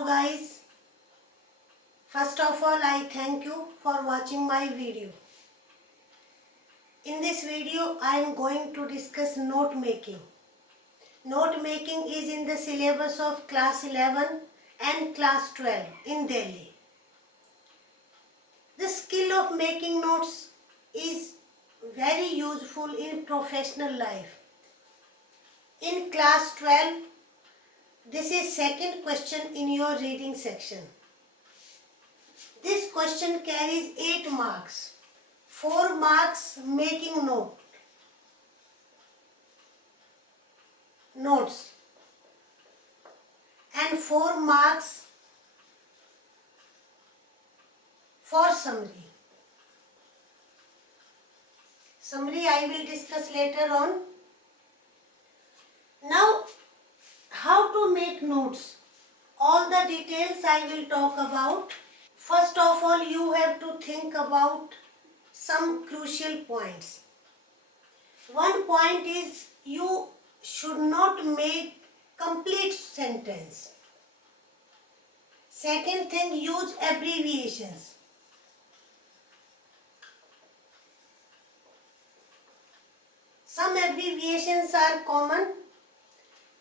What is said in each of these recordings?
Hello guys, first of all I thank you for watching my video. In this video I am going to discuss note making. Note making is in the syllabus of class 11 and class 12 in Delhi. The skill of making notes is very useful in professional life. In class 12, this is second question in your reading section. This question carries 8 marks. 4 marks making notes and 4 marks for summary. Summary I will discuss later on. Now, how to make notes? All the details I will talk about. First of all, you have to think about some crucial points. One point is you should not make complete sentence. Second thing, use abbreviations. Some abbreviations are common,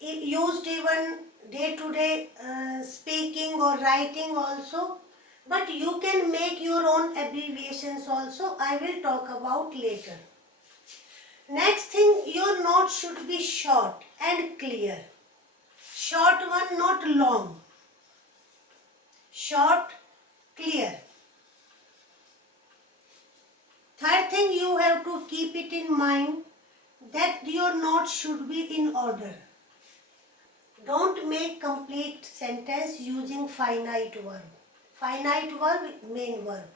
used even day-to-day speaking or writing also. But you can make your own abbreviations also. I will talk about later. Next thing, your note should be short and clear. Short one, not long. Short, clear. Third thing, you have to keep it in mind that your note should be in order. Don't make complete sentence using finite verb. Finite verb, main verb.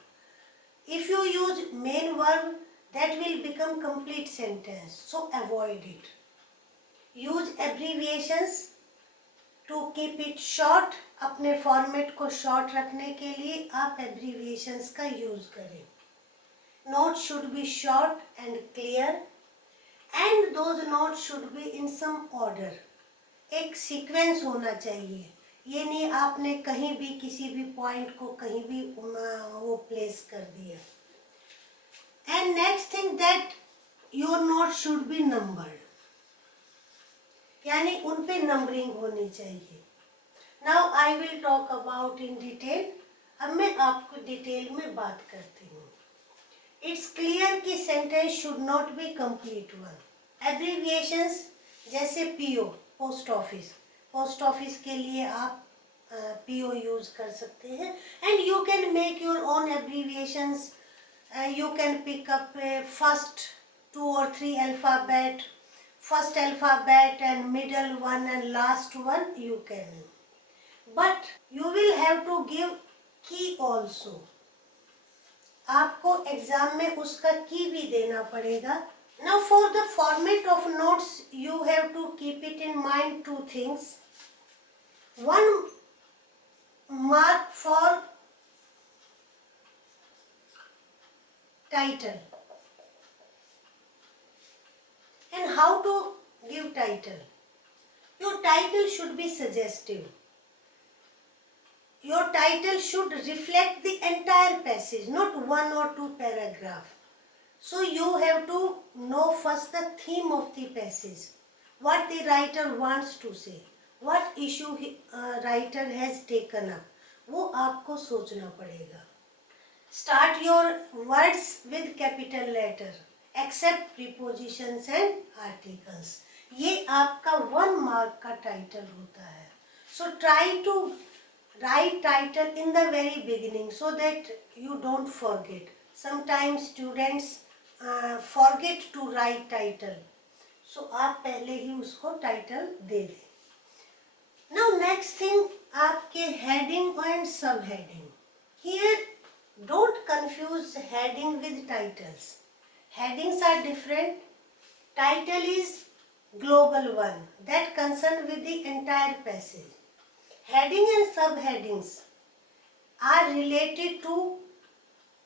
If you use main verb, that will become complete sentence. So avoid it. Use abbreviations to keep it short. अपने format को short रखने के लिए आप abbreviations का use करें. Notes should be short and clear, and those notes should be in some order. एक sequence होना चाहिए. ये नहीं आपने कहीं भी किसी भी पॉइंट को कहीं भी वो प्लेस कर दिया. And next thing that your note should be numbered, यानी उन पे नंबरिंग होनी चाहिए. Now I will talk about in detail. अब मैं आपको डिटेल में बात करती हूँ. इट्स क्लियर कि sentence should not be complete one. Abbreviations जैसे PO, post office. Post office के लिए आप पीओ यूज कर सकते हैं. And you can make your own abbreviations. You can pick up first 2 or 3 alphabet, first alphabet and middle one and last one you can. But you will have to give key also. आपको exam में उसका की भी देना पड़ेगा. Now for the format of notes, you have to keep it in mind 2 things. 1 mark for title. And how to give title? Your title should be suggestive. Your title should reflect the entire passage, not 1 or 2 paragraph. So you have to know first the theme of the passage, what the writer wants to say, what issue writer has taken up. वो आपको सोचना पड़ेगा. Start your words with capital letter, except prepositions and articles. ये आपका 1 mark का title होता है. So try to write title in the very beginning so that you don't forget. Sometimes students forget to write title. So आप पहले ही उसको title दे दें. Now next thing, आपके heading and subheading. Here don't confuse heading with titles. Headings are different. Title is global one that concern with the entire passage. Heading and subheadings are related to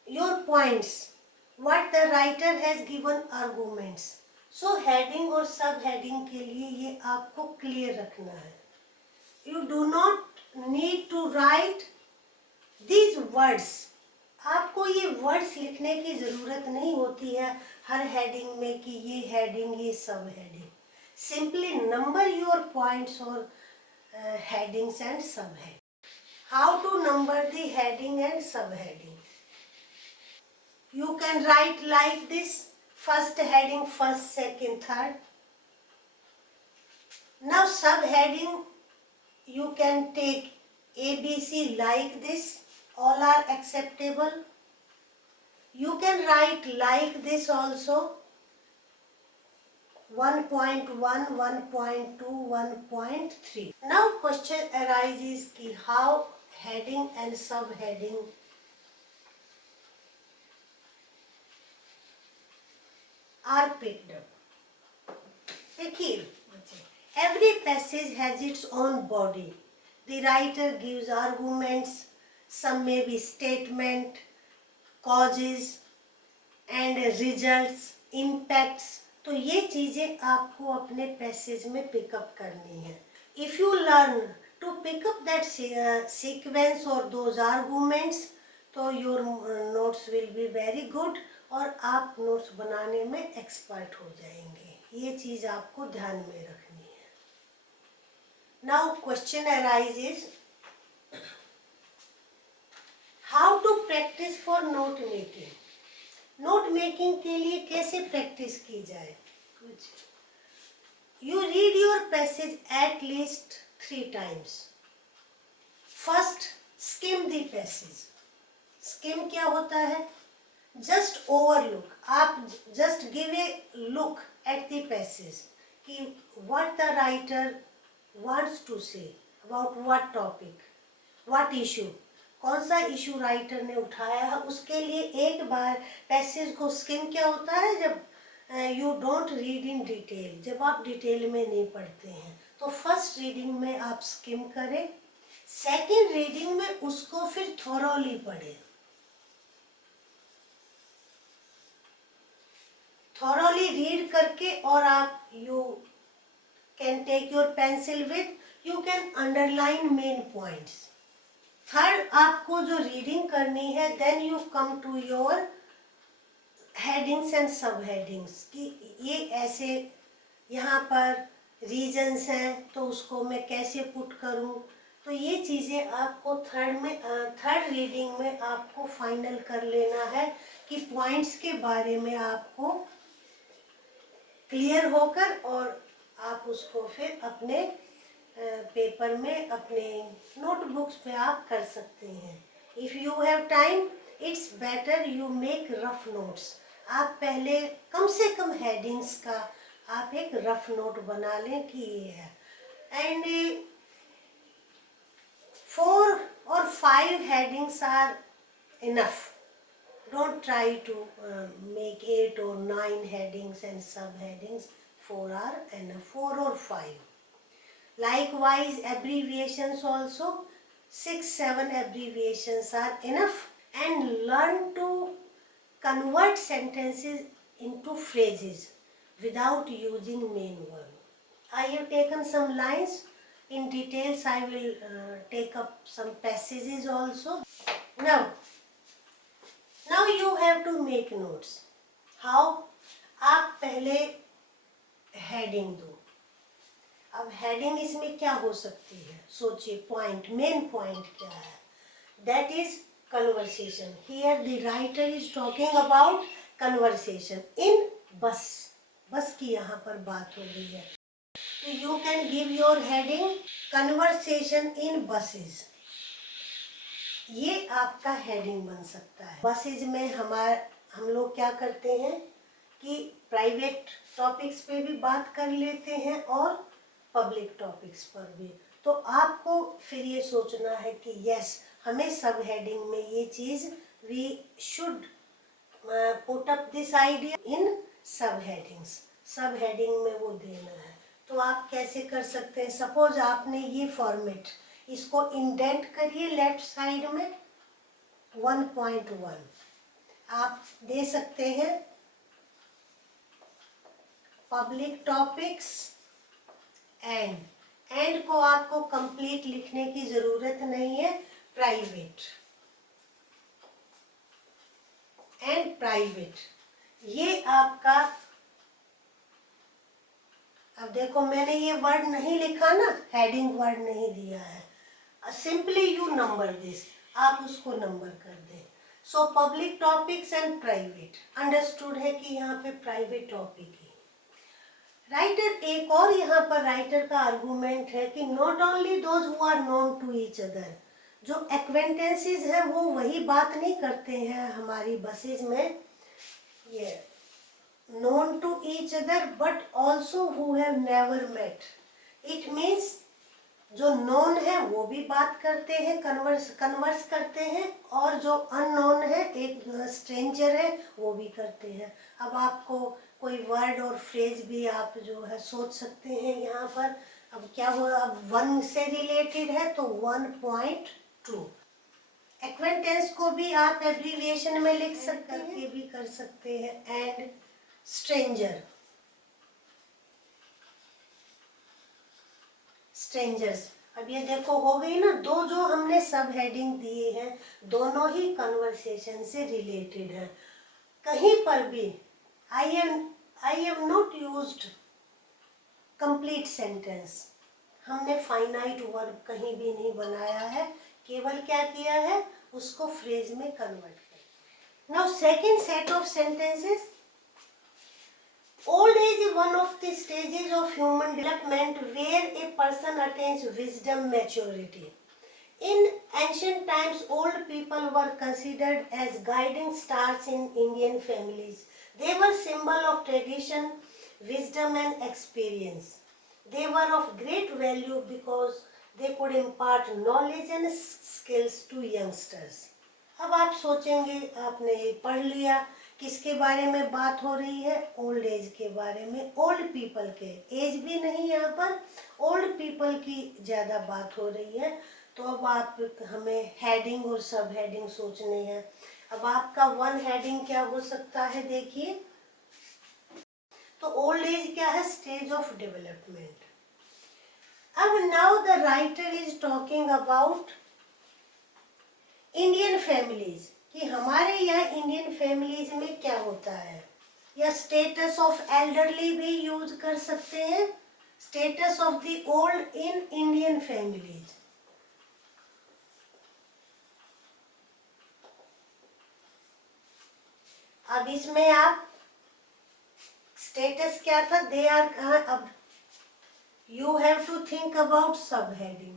your points, what the writer has given arguments. So heading और subheading के लिए ये आपको clear रखना है. You do not need to write these words. आपको ये words लिखने की ज़रूरत नहीं होती है हर हेडिंग में कि ये हेडिंग, ये सब heading. Simply number your points or headings and subheading. How to number the heading and subheading? You can write like this: first heading, first, second, third. Now subheading, you can take ABC like this. All are acceptable. You can write like this also: 1.1, 1.2, 1.3. Now question arises कि how heading and subheading are picked up. देखिए, every passage has its own body. The writer gives arguments, some may be statement, causes and results, impacts. तो ये चीज़ें आपको अपने passage में pick up करनी है. If you learn to pick up that sequence और दोज आर्गूमेंट्स, तो your notes will be very good और आप नोट्स बनाने में एक्सपर्ट हो जाएंगे. ये चीज़ आपको ध्यान में रखनी है. Now question arises, how to practice for note making. Note making के लिए कैसे प्रैक्टिस की जाए? You read your passage at least 3 times. First, skim the passage. Skim क्या होता है? Just overlook. आप just give a look at the passage कि what the writer wants to say about what topic, what issue, कौन सा issue writer ने उठाया है. उसके लिए एक बार पैसेज को स्किम क्या होता है? जब you don't read in detail, जब आप डिटेल में नहीं पढ़ते हैं. तो फर्स्ट रीडिंग में आप स्किम करें, सेकंड रीडिंग में उसको फिर थॉरोली पढ़ें. थॉरोली रीड करके और आप you can take your pencil with, you can underline main points. Third, आपको जो रीडिंग करनी है, then you come to your headings and subheadings कि ये ऐसे यहाँ पर रीजन्स हैं तो उसको मैं कैसे पुट करूँ. तो ये चीज़ें आपको थर्ड रीडिंग में आपको फाइनल कर लेना है कि पॉइंट्स के बारे में आपको क्लियर होकर और आप उसको फिर अपने पेपर में, अपने नोटबुक्स पे आप कर सकते हैं. If you have time, it's better you make rough notes. आप पहले कम से कम हेडिंग्स का आप एक रफ नोट बना लें कि ये है. And 4 or 5 headings are enough. Don't try to make 8 or 9 headings and subheadings. 4 are enough, 4 or 5. Likewise, abbreviations also, 6-7 abbreviations are enough. And learn to convert sentences into phrases without using main verb. I have taken some lines. In details, I will take up some passages also. Now you have to make notes. How? आप पहले heading दो. अब heading इसमें क्या हो सकती है? सोचिए. पॉइंट, मेन पॉइंट क्या है? That is conversation. Here the writer is talking about conversation in बस. बस की यहाँ पर बात हो रही है. तो you can give your heading conversation in buses. ये आपका हेडिंग बन सकता है. बसेज में हम लोग क्या करते हैं कि प्राइवेट टॉपिक्स पे भी बात कर लेते हैं और पब्लिक टॉपिक्स पर भी. तो आपको फिर ये सोचना है कि यस, हमें सब हेडिंग में ये चीज़, we should put up this idea in sub headings. सब हेडिंग में वो देना है. तो आप कैसे कर सकते हैं? सपोज आपने ये फॉर्मेट, इसको इंडेंट करिए लेफ्ट साइड में 1.1. आप दे सकते हैं पब्लिक टॉपिक्स and एंड को आपको कंप्लीट लिखने की जरूरत नहीं है, प्राइवेट एंड प्राइवेट, ये आपका, अब देखो मैंने ये वर्ड नहीं लिखा ना, हेडिंग वर्ड नहीं दिया है, सिंपली यू नंबर दिस, आप उसको नंबर कर दें। So public topics and private, understood है कि यहाँ पे प्राइवेट टॉपिक है। राइटर, एक और यहाँ पर राइटर का आर्गुमेंट है कि not only those who are known to each other, जो एक्वेंटेंसेस हैं वो वही बात नहीं करते हैं हमारी बसेज में, ये known to each other but also who have never met, it means जो known है वो भी बात करते हैं, कन्वर्स करते हैं, और जो unknown है, एक स्ट्रेंजर है, वो भी करते हैं। अब आपको कोई वर्ड और फ्रेज भी आप जो है सोच सकते हैं यहाँ पर। अब क्या हुआ, अब 1 से रिलेटेड है तो 1.2, एक्वेंटेंस को भी आप एब्रीविएशन में लिख सकते हैं, ये भी कर सकते हैं, एंड स्ट्रेंजर, स्ट्रेंजर्स। अब ये देखो हो गई ना, दो जो हमने सब हेडिंग दिए हैं दोनों ही कन्वर्सेशन से रिलेटेड है। कहीं पर भी I am not used complete sentence, हमने फाइनाइट वर्ब कहीं भी नहीं बनाया है, केवल क्या किया है, उसको फ्रेज में कन्वर्ट किया। Now second set of sentences, old age is one of the stages of human development where a person attains wisdom, maturity. In ancient times, old people were considered as guiding stars in Indian families. They were symbol of tradition, wisdom and experience. They were of great value because they could impart knowledge and skills to youngsters. अब आप सोचेंगे, आपने पढ़ लिया, किसके बारे में बात हो रही है, ओल्ड एज के बारे में, ओल्ड पीपल के, एज भी नहीं, यहाँ पर ओल्ड पीपल की ज़्यादा बात हो रही है। तो अब आप हमें हेडिंग और सब हेडिंग सोचने हैं। अब आपका 1 हेडिंग क्या हो सकता है, देखिए, तो ओल्ड एज क्या है, स्टेज ऑफ डेवलपमेंट। अब now the writer is talking about Indian families, कि हमारे यहाँ इंडियन फैमिलीज में क्या होता है, या स्टेटस ऑफ एल्डरली भी यूज कर सकते हैं, status of the old in Indian families. अब इसमें आप स्टेटस क्या था, दे आर कहाँ, अब you have to think about subheading,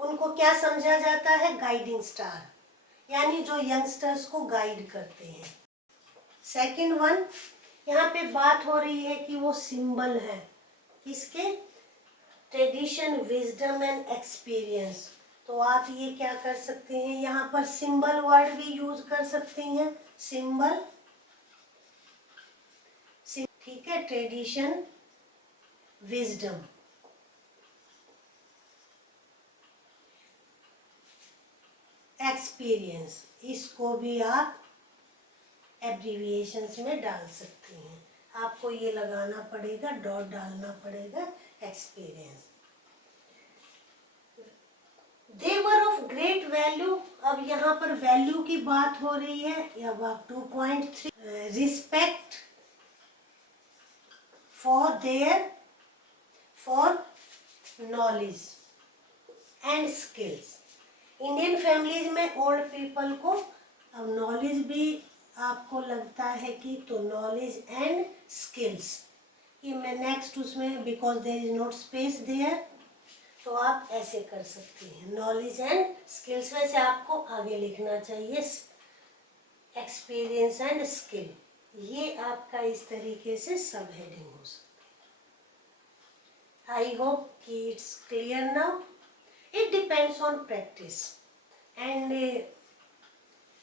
उनको क्या समझा जाता है, गाइडिंग स्टार, यानी जो यंगस्टर्स को गाइड करते हैं। सेकंड वन, यहाँ पे बात हो रही है कि वो सिंबल है किसके, ट्रेडिशन, विजडम एंड एक्सपीरियंस। तो आप ये क्या कर सकते हैं, यहाँ पर सिंबल वर्ड भी यूज कर सकते हैं, सिंबल, ठीक है, ट्रेडिशन, विजडम, एक्सपीरियंस, इसको भी आप एब्रीविएशंस में डाल सकते हैं। आपको ये लगाना पड़ेगा, डॉट डालना पड़ेगा, experience. They were of great value, अब यहाँ पर वैल्यू की बात हो रही है। अब आप 2.3, respect for their, for knowledge and skills. Indian families में ओल्ड पीपल को अब नॉलेज भी आपको लगता है कि, तो नॉलेज एंड स्किल्स, ये मैं नेक्स्ट उसमें, because there is not space there, तो आप ऐसे कर सकते हैं, नॉलेज एंड स्किल्स। वैसे आपको आगे लिखना चाहिए एक्सपीरियंस एंड स्किल, ये आपका इस तरीके से सब हेडिंग हो सकती है। आई होप कि it's clear now. It depends on practice, and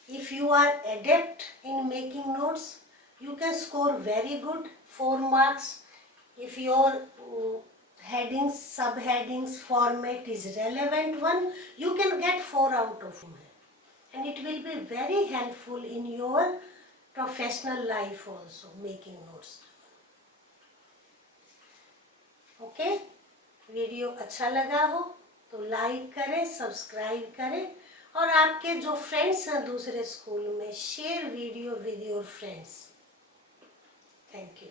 if you are adept in making notes, you can score very good 4 marks. If your headings, subheadings format is relevant one, you can get 4 out of it, and it will be very helpful in your professional life also, making notes. Okay. Video अच्छा लगा हो तो like करें, subscribe करें और आपके जो friends हैं दूसरे स्कूल में share video with your friends. Thank you.